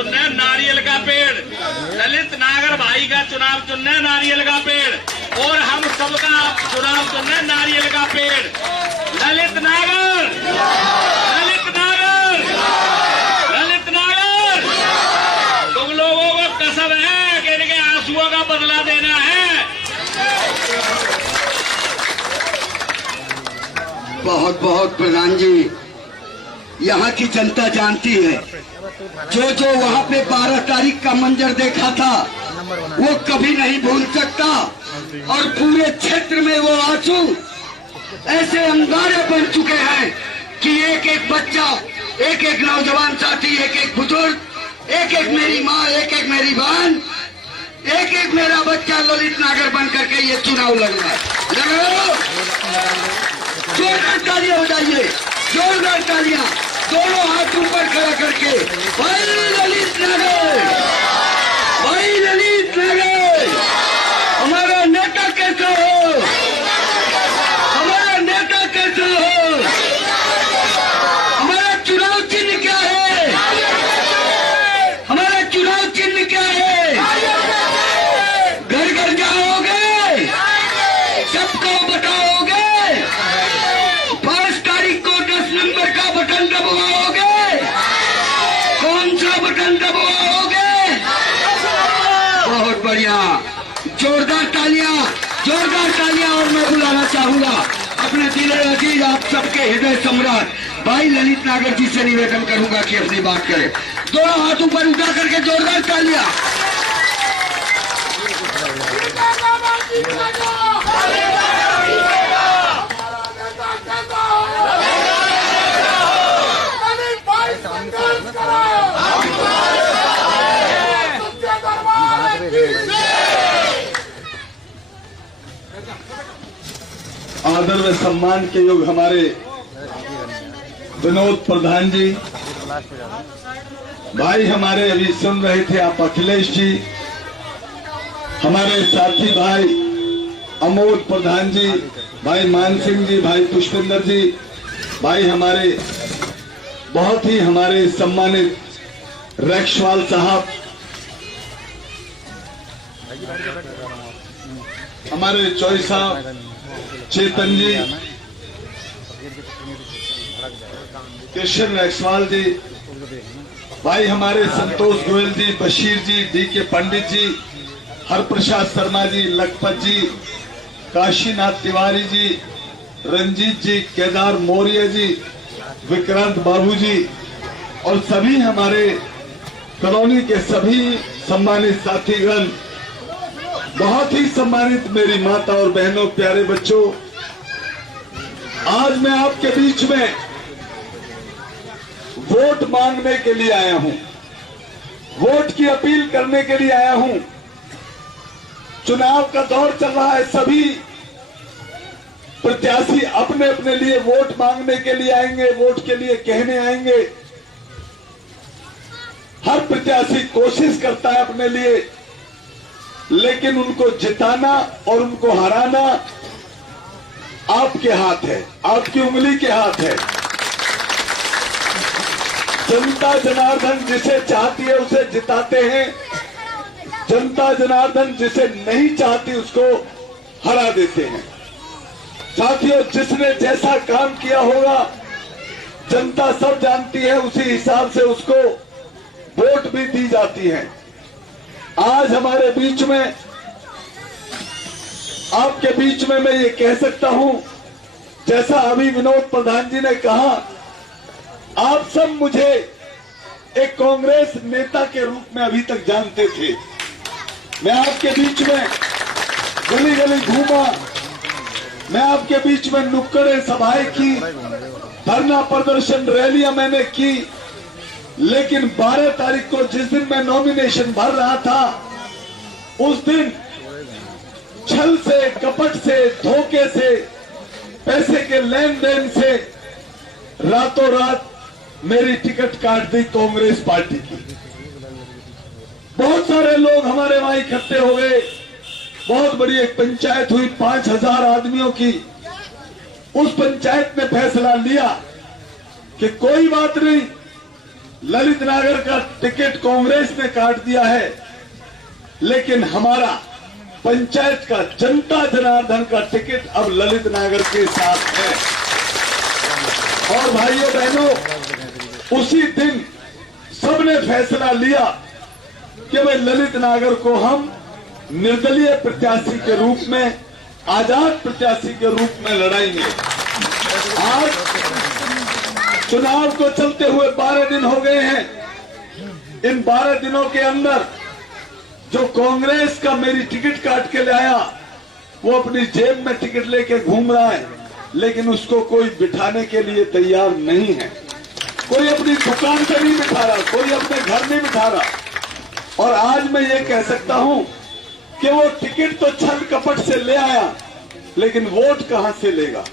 चुनना है नारियल का पेड़। ललित नागर भाई का चुनाव चुनना है नारियल का पेड़, और हम सबका चुनाव चुनना है नारियल का पेड़। ललित नागर, ललित नागर, ललित नागर। तुम लोगों को कसम है कि इनके आंसुओं का बदला देना है। बहुत बहुत प्रधान जी, यहाँ की जनता जानती है, जो जो वहाँ पे 12 तारीख का मंजर देखा था वो कभी नहीं भूल सकता, और पूरे क्षेत्र में वो आंसू ऐसे अंगारे बन चुके हैं कि एक एक बच्चा, एक एक नौजवान साथी, एक एक बुजुर्ग, एक एक मेरी माँ, एक एक मेरी बहन, एक एक मेरा बच्चा ललित नागर बन करके ये चुनाव लड़ रहा है। जोरदार तालियां बजाइए, जोरदार तालियां, दोनों हाथ ऊपर खड़ा करके। भाई ललित नागर, भाई ललित नागर, हमारा नेता कैसा हो, हमारा नेता कैसा हो, हमारा चुनाव चिन्ह क्या है, हमारा चुनाव चिन्ह क्या है। घर घर जाओगे, सबको बताओगे, 5 तारीख को 10 नंबर का बटन दबाओगे। कौन सा बटन दबाओगे? बहुत बढ़िया, जोरदार तालियां, जोरदार तालियां। और मैं बुलाना चाहूंगा अपने दिल अजीज, आप सबके हृदय सम्राट भाई ललित नागर जी से निवेदन करूंगा कि अपनी बात करें। दोनों हाथ ऊपर उठा करके जोरदार तालियां। आदर व सम्मान के योग हमारे विनोद प्रधान जी, भाई हमारे अभी सुन रहे थे आप अखिलेश जी, हमारे साथी भाई अमोद प्रधान जी, भाई मान सिंह जी, भाई पुष्पिंदर जी, भाई हमारे बहुत ही हमारे सम्मानित रैक्सवाल साहब, हमारे चौई साहब, चेतन जी, कृष्ण रैक्सवाल जी, भाई हमारे संतोष गोयल जी, बशीर जी, डी.के. पंडित जी, हरप्रसाद शर्मा जी, लखपत जी, काशीनाथ तिवारी जी, रंजीत जी, केदार मौर्य जी, विक्रांत बाबू जी, और सभी हमारे कॉलोनी के सभी सम्मानित साथीगण, बहुत ही सम्मानित मेरी माता और बहनों, प्यारे बच्चों, आज मैं आपके बीच में वोट मांगने के लिए आया हूं, वोट की अपील करने के लिए आया हूं। चुनाव का दौर चल रहा है, सभी प्रत्याशी अपने अपने लिए वोट मांगने के लिए आएंगे, वोट के लिए कहने आएंगे। हर प्रत्याशी कोशिश करता है अपने लिए, लेकिन उनको जिताना और उनको हराना आपके हाथ है, आपकी उंगली के हाथ है। जनता जनार्दन जिसे चाहती है उसे जिताते हैं, जनता जनार्दन जिसे नहीं चाहती उसको हरा देते हैं। साथियों, जिसने जैसा काम किया होगा जनता सब जानती है, उसी हिसाब से उसको वोट भी दी जाती है। आज हमारे बीच में, आपके बीच में मैं ये कह सकता हूं, जैसा अभी विनोद प्रधान जी ने कहा, आप सब मुझे एक कांग्रेस नेता के रूप में अभी तक जानते थे। मैं आपके बीच में गली गली घूमा, मैं आपके बीच में नुक्कड़े सभाएं की, धरना प्रदर्शन रैलियां मैंने की, लेकिन 12 तारीख को जिस दिन मैं नॉमिनेशन भर रहा था, उस दिन छल से, कपट से, धोखे से, पैसे के लेन देन से रातों रात मेरी टिकट काट दी कांग्रेस पार्टी की। बहुत सारे लोग हमारे वहां इकट्ठे हो गए, बहुत बड़ी एक पंचायत हुई 5000 आदमियों की। उस पंचायत ने फैसला लिया कि कोई बात नहीं, ललित नागर का टिकट कांग्रेस ने काट दिया है, लेकिन हमारा पंचायत का जनता जनार्दन का टिकट अब ललित नागर के साथ है। और भाइयों बहनों, उसी दिन सबने फैसला लिया कि भाई ललित नागर को हम निर्दलीय प्रत्याशी के रूप में, आजाद प्रत्याशी के रूप में लड़ाएंगे। आज चुनाव को चलते हुए 12 दिन हो गए हैं। इन 12 दिनों के अंदर जो कांग्रेस का मेरी टिकट काट के ले आया, वो अपनी जेब में टिकट लेके घूम रहा है, लेकिन उसको कोई बिठाने के लिए तैयार नहीं है। कोई अपनी दुकान पे नहीं बिठा रहा, कोई अपने घर नहीं बिठा रहा। और आज मैं ये कह सकता हूं कि वो टिकट तो छल कपट से ले आया, लेकिन वोट कहां से लेगा?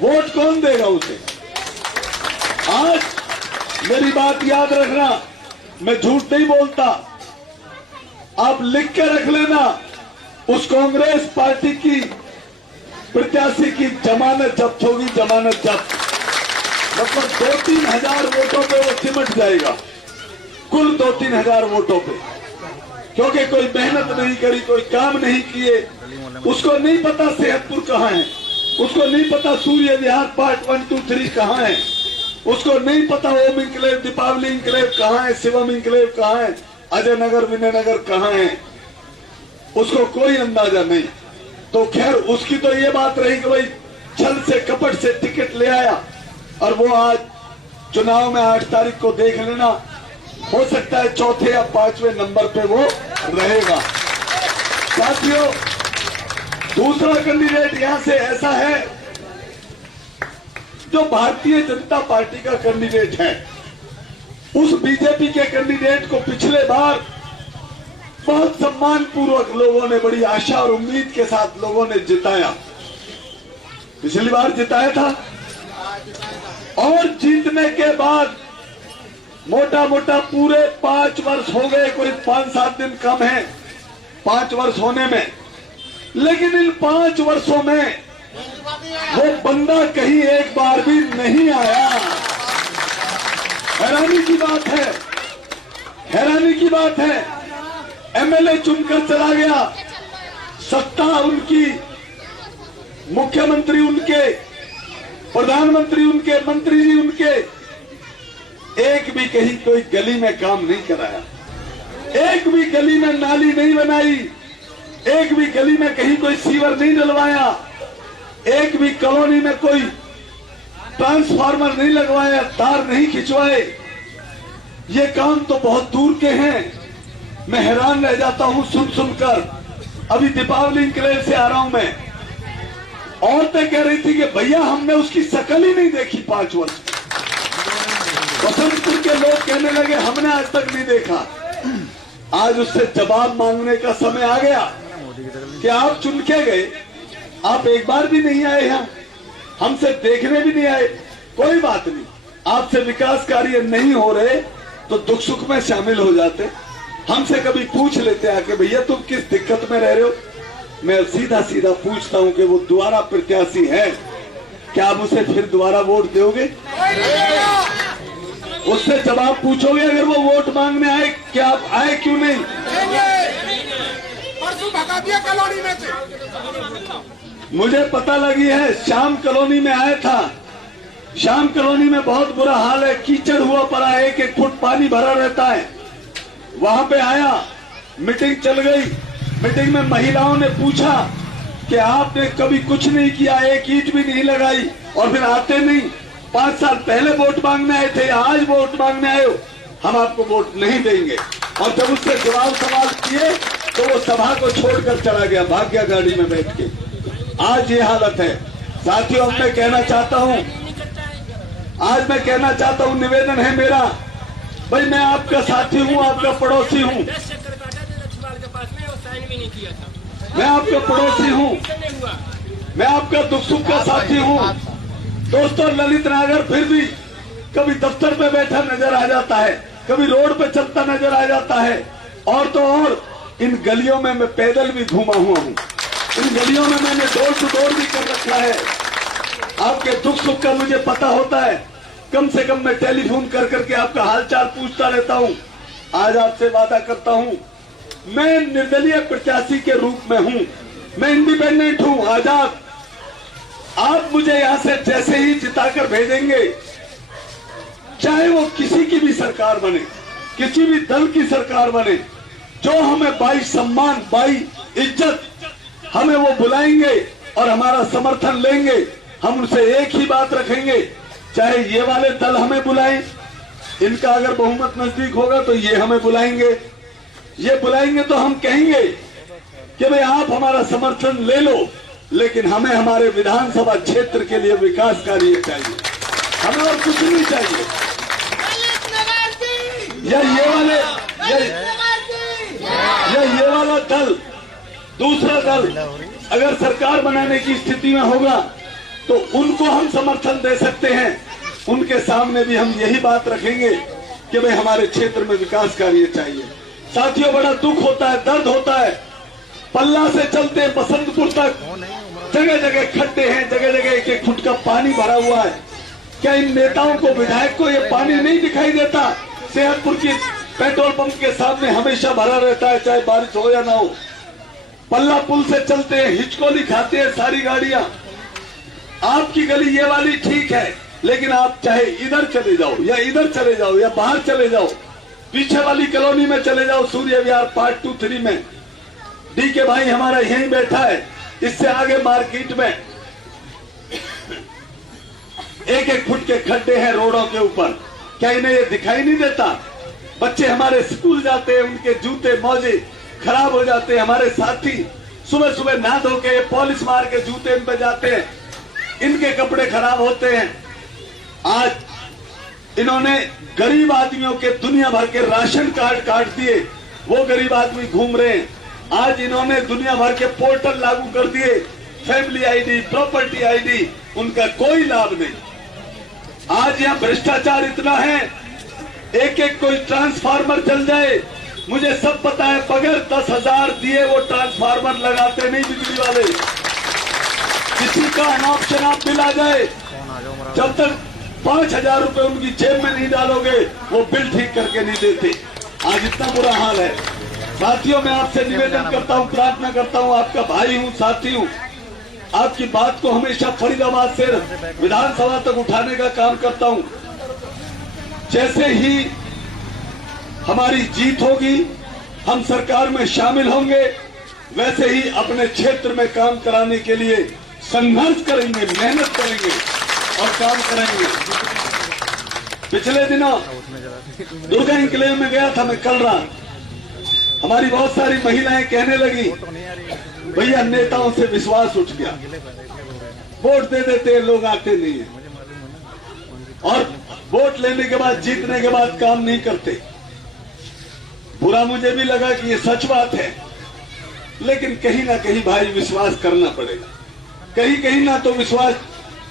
वोट कौन देगा उसे? आज मेरी बात याद रखना, मैं झूठ नहीं बोलता, आप लिख के रख लेना, उस कांग्रेस पार्टी की प्रत्याशी की जमानत जब्त होगी, जमानत जब्त। मतलब 2-3 हजार वोटों पे वो सिमट जाएगा, कुल 2-3 हजार वोटों पे, क्योंकि कोई मेहनत नहीं करी, कोई काम नहीं किए। उसको नहीं पता सेहतपुर कहाँ है, उसको नहीं पता सूर्य विहार पार्ट 1, 2, 3 कहाँ है, उसको नहीं पता ओम इंक्लेव, दीपावली इंक्लेव कहाँ है, शिवम इंक्लेव कहाँ है, अजय नगर, विनय नगर कहाँ है, उसको कोई अंदाजा नहीं। तो खैर, उसकी तो ये बात रही कि भाई छल से कपट से टिकट ले आया, और वो आज चुनाव में 8 तारीख को देख लेना, हो सकता है 4थे या 5वें नंबर पे वो रहेगा। साथियों, दूसरा कैंडिडेट यहां से ऐसा है जो भारतीय जनता पार्टी का कैंडिडेट है। उस बीजेपी के कैंडिडेट को पिछले बार बहुत सम्मान पूर्वक लोगों ने, बड़ी आशा और उम्मीद के साथ लोगों ने जिताया। पिछली बार जिताया था, और जीतने के बाद मोटा मोटा पूरे 5 वर्ष हो गए, कोई 5-7 दिन कम है 5 वर्ष होने में। लेकिन इन 5 वर्षों में वो बंदा कहीं एक बार भी नहीं आया। हैरानी की बात है, हैरानी की बात है। एमएलए चुनकर चला गया, सत्ता उनकी, मुख्यमंत्री उनके, प्रधानमंत्री उनके, मंत्री जी उनके, एक भी कहीं कोई गली में काम नहीं कराया, एक भी गली में नाली नहीं बनाई, एक भी गली में कहीं कोई सीवर नहीं डलवाया, एक भी कॉलोनी में कोई ट्रांसफार्मर नहीं लगवाया, तार नहीं खिंचवाए। ये काम तो बहुत दूर के हैं। मैं हैरान रह जाता हूं सुन सुनकर। अभी दीपावली इंक्लेव से आ रहा हूं मैं, औरतें कह रही थी कि भैया हमने उसकी शकल ही नहीं देखी 5 वर्ष। बसंतपुर के लोग कहने लगे हमने आज तक नहीं देखा। आज उससे जवाब मांगने का समय आ गया कि आप चुन के गए, आप एक बार भी नहीं आए यहाँ, हमसे देखने भी नहीं आए। कोई बात नहीं, आपसे विकास कार्य नहीं हो रहे तो दुख सुख में शामिल हो जाते, हमसे कभी पूछ लेते आके भैया तुम किस दिक्कत में रह रहे हो। मैं सीधा सीधा पूछता हूं कि वो दोबारा प्रत्याशी है, क्या आप उसे फिर दोबारा वोट दोगे? उससे जवाब पूछोगे अगर वो वोट मांगने आए, क्या आप आए क्यों नहीं? परसों भगा दिया कॉलोनी में से। मुझे पता लगी है, शाम कॉलोनी में आया था। शाम कॉलोनी में बहुत बुरा हाल है, कीचड़ हुआ पड़ा है, 1-1 फुट पानी भरा रहता है। वहां पे आया, मीटिंग चल गई। मीटिंग में महिलाओं ने पूछा कि आपने कभी कुछ नहीं किया, एक ईंट भी नहीं लगाई, और फिर आते नहीं। 5 साल पहले वोट मांगने आए थे, आज वोट मांगने आए हो, हम आपको वोट नहीं देंगे। और जब उससे जवाब सवाल किए तो वो सभा को छोड़कर चला गया, भाग गया गाड़ी में बैठ के। आज ये हालत है। साथियों, अब मैं कहना चाहता हूं, आज मैं कहना चाहता हूं, निवेदन है मेरा, भाई मैं आपका साथी हूं, आपका पड़ोसी हूं, मैं आपका पड़ोसी हूं, मैं आपका दुख सुख का साथी हूं। दोस्तों, ललित नागर फिर भी कभी दफ्तर पे बैठा नजर आ जाता है, कभी रोड पे चलता नजर आ जाता है, और तो और इन गलियों में मैं पैदल भी घूमा हुआ हूं, इन गलियों में मैंने डोर टू डोर भी कर रखा है। आपके दुख सुख का मुझे पता होता है। कम से कम मैं टेलीफोन कर करके आपका हालचाल पूछता रहता हूं। आज आपसे वादा करता हूं, मैं निर्दलीय प्रत्याशी के रूप में हूं, मैं इंडिपेंडेंट हूं, आजाद। आप मुझे यहां से जैसे ही जिताकर भेजेंगे, चाहे वो किसी की भी सरकार बने, किसी भी दल की सरकार बने, जो हमें बाई सम्मान, बाई इज्जत हमें वो बुलाएंगे और हमारा समर्थन लेंगे, हम उनसे एक ही बात रखेंगे, चाहे ये वाले दल हमें बुलाएं, इनका अगर बहुमत नजदीक होगा तो ये हमें बुलाएंगे, ये बुलाएंगे तो हम कहेंगे कि भाई आप हमारा समर्थन ले लो, लेकिन हमें हमारे विधानसभा क्षेत्र के लिए विकास कार्य चाहिए, हमें और कुछ नहीं चाहिए। या ये वाले ये वाला दल, दूसरा दल अगर सरकार बनाने की स्थिति में होगा तो उनको हम समर्थन दे सकते हैं, उनके सामने भी हम यही बात रखेंगे कि भाई हमारे क्षेत्र में विकास कार्य चाहिए। साथियों, बड़ा दुख होता है, दर्द होता है, पल्ला से चलते हैं बसंतपुर तक, जगह जगह खड्डे हैं, जगह जगह एक एक फुट का पानी भरा हुआ है। क्या इन नेताओं को, विधायक को ये पानी नहीं दिखाई देता? सेहतपुर की पेट्रोल पंप के सामने हमेशा भरा रहता है, चाहे बारिश हो या ना हो। पल्ला पुल से चलते हैं, हिचकोली खाते हैं सारी गाड़ियां। आपकी गली ये वाली ठीक है, लेकिन आप चाहे इधर चले जाओ या इधर चले जाओ या बाहर चले जाओ, पीछे वाली कॉलोनी में चले जाओ, सूर्य विहार पार्ट 2, 3 में, डी के भाई हमारा यहीं बैठा है, इससे आगे मार्केट में एक एक फुट के खड्डे हैं रोडों के ऊपर। क्या इन्हें ये दिखाई नहीं देता? बच्चे हमारे स्कूल जाते हैं, उनके जूते मोजे खराब हो जाते हैं, हमारे साथी सुबह सुबह नहा धो के पॉलिश मार के जूते इन पे जाते हैं, इनके कपड़े खराब होते हैं। आज इन्होंने गरीब आदमियों के दुनिया भर के राशन कार्ड काट दिए, वो गरीब आदमी घूम रहे हैं। आज इन्होंने दुनिया भर के पोर्टल लागू कर दिए, फैमिली आईडी, प्रॉपर्टी आईडी, उनका कोई लाभ नहीं। आज यहाँ भ्रष्टाचार इतना है, एक एक कोई ट्रांसफार्मर चल जाए, मुझे सब पता है, बगैर 10,000 दिए वो ट्रांसफार्मर लगाते नहीं बिजली वाले। किसी का अनऑप्शन आप बिल आ जाए, जब तक 5,000 रुपए उनकी जेब में नहीं डालोगे, वो बिल ठीक करके नहीं देते। आज इतना बुरा हाल है। साथियों, मैं आपसे निवेदन करता हूं, प्रार्थना करता हूं, आपका भाई हूं, साथी हूं, आपकी बात को हमेशा फरीदाबाद से विधानसभा तक उठाने का काम करता हूं। जैसे ही हमारी जीत होगी, हम सरकार में शामिल होंगे, वैसे ही अपने क्षेत्र में काम कराने के लिए संघर्ष करेंगे, मेहनत करेंगे और काम करेंगे। पिछले दिनों दुर्गा इंक्लेव में गया था मैं कल रात, हमारी बहुत सारी महिलाएं कहने लगी, भैया नेताओं से विश्वास उठ गया, वोट दे देते हैं लोग, आते नहीं है, और वोट लेने के बाद, जीतने के बाद काम नहीं करते। बुरा मुझे भी लगा कि ये सच बात है, लेकिन कहीं ना कहीं भाई विश्वास करना पड़ेगा, कहीं कहीं ना तो विश्वास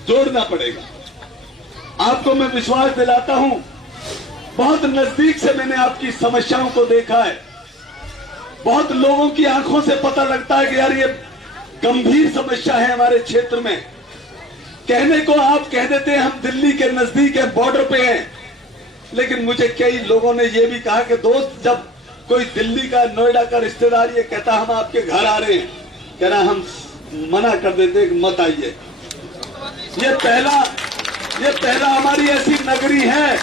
जोड़ना पड़ेगा। आपको मैं विश्वास दिलाता हूं, बहुत नजदीक से मैंने आपकी समस्याओं को देखा है, बहुत लोगों की आंखों से पता लगता है कि यार ये गंभीर समस्या है हमारे क्षेत्र में। कहने को आप कह देते हैं हम दिल्ली के नजदीक है, बॉर्डर पे हैं, लेकिन मुझे कई लोगों ने ये भी कहा कि दोस्त, जब कोई दिल्ली का, नोएडा का रिश्तेदार ये कहता हम आपके घर आ रहे हैं, कह रहा हम मना कर देते मत आइए। ये पहला हमारी ऐसी नगरी है,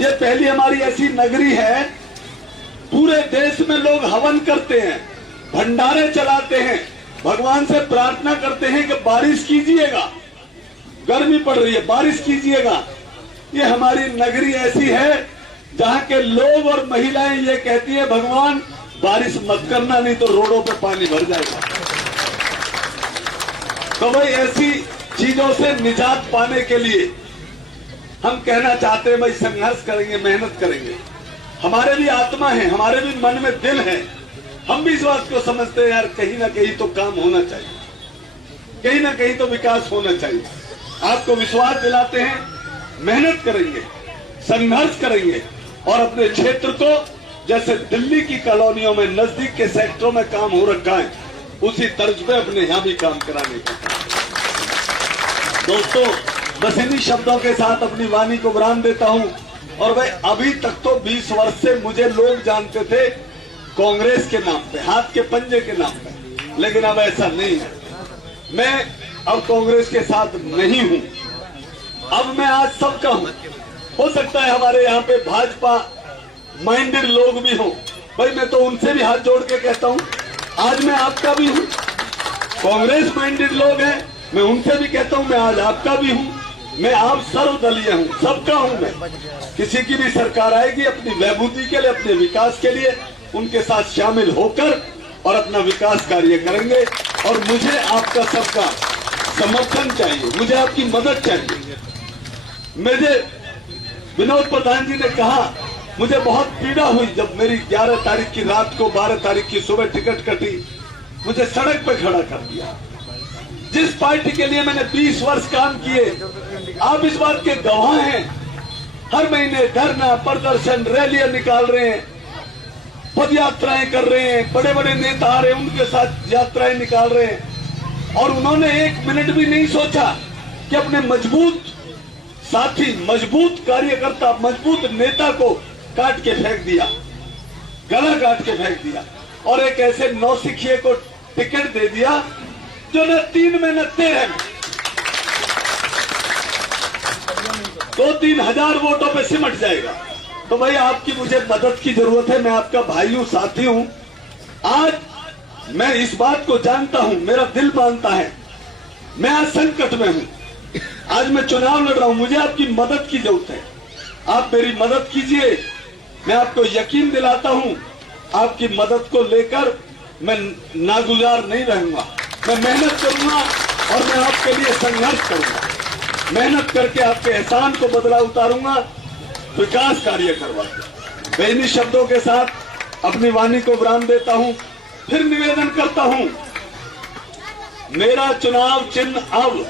ये पहली हमारी ऐसी नगरी है, पूरे देश में लोग हवन करते हैं, भंडारे चलाते हैं, भगवान से प्रार्थना करते हैं कि बारिश कीजिएगा, गर्मी पड़ रही है बारिश कीजिएगा। ये हमारी नगरी ऐसी है जहां के लोग और महिलाएं ये कहती है भगवान बारिश मत करना, नहीं तो रोडों पे पानी भर जाएगा। तो भाई ऐसी चीजों से निजात पाने के लिए हम कहना चाहते हैं भाई संघर्ष करेंगे, मेहनत करेंगे। हमारे भी आत्मा है, हमारे भी मन में दिल है, हम भी इस बात को समझते हैं यार कहीं ना कहीं तो काम होना चाहिए, कहीं ना कहीं तो विकास होना चाहिए। आपको विश्वास दिलाते हैं, मेहनत करेंगे, संघर्ष करेंगे और अपने क्षेत्र को जैसे दिल्ली की कॉलोनियों में नजदीक के सेक्टरों में काम हो रखा है, उसी तर्ज पे अपने यहां भी काम कराने का। दोस्तों, बस इन्हीं शब्दों के साथ अपनी वाणी को विराम देता हूं। और भाई अभी तक तो 20 वर्ष से मुझे लोग जानते थे कांग्रेस के नाम पे, हाथ के पंजे के नाम पे, लेकिन अब ऐसा नहीं है। मैं अब कांग्रेस के साथ नहीं हूं। अब मैं आज सबका हूं। हो सकता है हमारे यहाँ पे भाजपा माइंडेड लोग भी हों, भाई मैं तो उनसे भी हाथ जोड़ के कहता हूं आज मैं आपका भी हूं। कांग्रेस माइंडेड लोग हैं, मैं उनसे भी कहता हूं मैं आज आपका भी हूं। मैं आप सर्वदलीय हूं, सबका हूं मैं। किसी की भी सरकार आएगी अपनी बहबूदी के लिए, अपने विकास के लिए उनके साथ शामिल होकर और अपना विकास कार्य करेंगे। और मुझे आपका सबका समर्थन चाहिए, मुझे आपकी मदद चाहिए। मुझे विनोद प्रधान जी ने कहा, मुझे बहुत पीड़ा हुई जब मेरी 11 तारीख की रात को 12 तारीख की सुबह टिकट कटी, मुझे सड़क पे खड़ा कर दिया। जिस पार्टी के लिए मैंने 20 वर्ष काम किए, आप इस बात के गवाह हैं। हर महीने धरना, प्रदर्शन, रैलियां निकाल रहे हैं, पद यात्राएं कर रहे हैं, बड़े बड़े नेता आ रहे हैं, उनके साथ यात्राएं निकाल रहे हैं। और उन्होंने 1 मिनट भी नहीं सोचा कि अपने मजबूत साथी, मजबूत कार्यकर्ता, मजबूत नेता को काट के फेंक दिया, गला काट के फेंक दिया। और एक ऐसे नौसिखिए को टिकट दे दिया जो न 3 में न 13 में 2-3 हजार वोटों पे सिमट जाएगा। तो भाई आपकी मुझे मदद की जरूरत है। मैं आपका भाई हूं, साथी हूं। आज मैं इस बात को जानता हूं, मेरा दिल मानता है, मैं आज संकट में हूं। आज मैं चुनाव लड़ रहा हूं, मुझे आपकी मदद की जरूरत है। आप मेरी मदद कीजिए। मैं आपको यकीन दिलाता हूं, आपकी मदद को लेकर मैं नागुजार नहीं रहूंगा। मैं मेहनत करूंगा और मैं आपके लिए संघर्ष करूंगा। मेहनत करके आपके एहसान को बदला उतारूंगा, विकास कार्य करवाऊंगा। मैं इन्हीं शब्दों के साथ अपनी वाणी को विराम देता हूं। फिर निवेदन करता हूं, मेरा चुनाव चिन्ह अब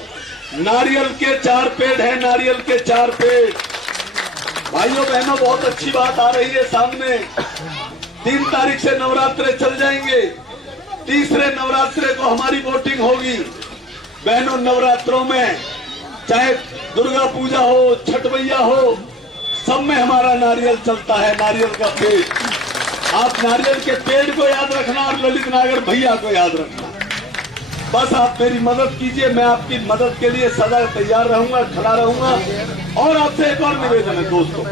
नारियल के 4 पेड़ है, नारियल के 4 पेड़। भाइयों बहनों, बहुत अच्छी बात आ रही है सामने। 3 तारीख से नवरात्रे चल जाएंगे। तीसरे नवरात्रे को हमारी वोटिंग होगी। बहनों, नवरात्रों में चाहे दुर्गा पूजा हो, छठ मैया हो, सब में हमारा नारियल चलता है, नारियल का पेड़। आप नारियल के पेड़ को याद रखना और ललित नागर भैया को याद रखना। बस आप मेरी मदद कीजिए, मैं आपकी मदद के लिए सदा तैयार रहूंगा, खड़ा रहूंगा। और आपसे एक और निवेदन है दोस्तों,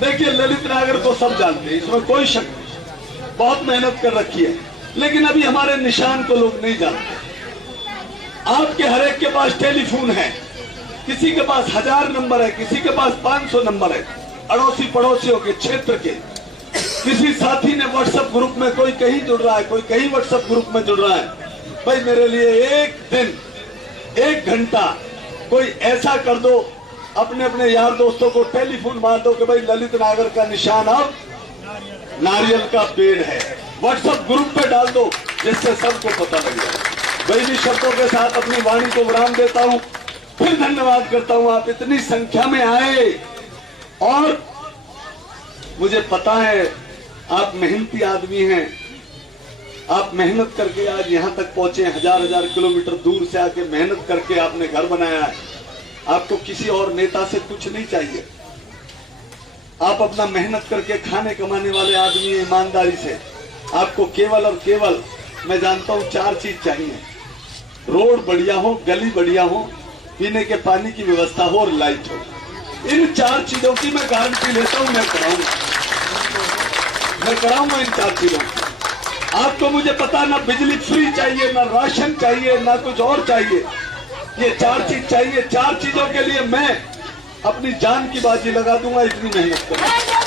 देखिए ललित नागर को सब जानते हैं, इसमें कोई शक नहीं, बहुत मेहनत कर रखी है, लेकिन अभी हमारे निशान को लोग नहीं जानते। आपके हर एक के पास टेलीफोन है, किसी के पास 1000 नंबर है, किसी के पास 500 नंबर है, अड़ोसी पड़ोसियों के, क्षेत्र के। किसी साथी ने व्हाट्सएप ग्रुप में, कोई कहीं जुड़ रहा है, कोई कहीं व्हाट्सएप ग्रुप में जुड़ रहा है। भाई मेरे लिए एक दिन, 1 घंटा कोई ऐसा कर दो, अपने अपने यार दोस्तों को टेलीफोन मार दो कि भाई ललित नागर का निशान अब नारियल का पेड़ है। व्हाट्सएप ग्रुप पे डाल दो, जिससे सबको पता लग जाए। भाई इन्हीं शब्दों के साथ अपनी वाणी को विराम देता हूं। फिर धन्यवाद करता हूं, आप इतनी संख्या में आए और मुझे पता है आप मेहनती आदमी हैं। आप मेहनत करके आज यहां तक पहुंचे, 1000 किलोमीटर दूर से आके मेहनत करके आपने घर बनाया है। आपको किसी और नेता से कुछ नहीं चाहिए। आप अपना मेहनत करके खाने कमाने वाले आदमी, ईमानदारी से। आपको केवल और केवल मैं जानता हूं 4 चीज चाहिए। रोड बढ़िया हो, गली बढ़िया हो, पीने के पानी की व्यवस्था हो और लाइट हो। इन 4 चीजों की मैं गारंटी लेता हूं, मैं कराऊंगा इन 4 चीजों की। आपको मुझे पता, ना बिजली फ्री चाहिए, ना राशन चाहिए, ना कुछ और चाहिए। ये 4 चीज चाहिए। 4 चीजों के लिए मैं अपनी जान की बाजी लगा दूंगा, इतनी मेहनत करूंगा।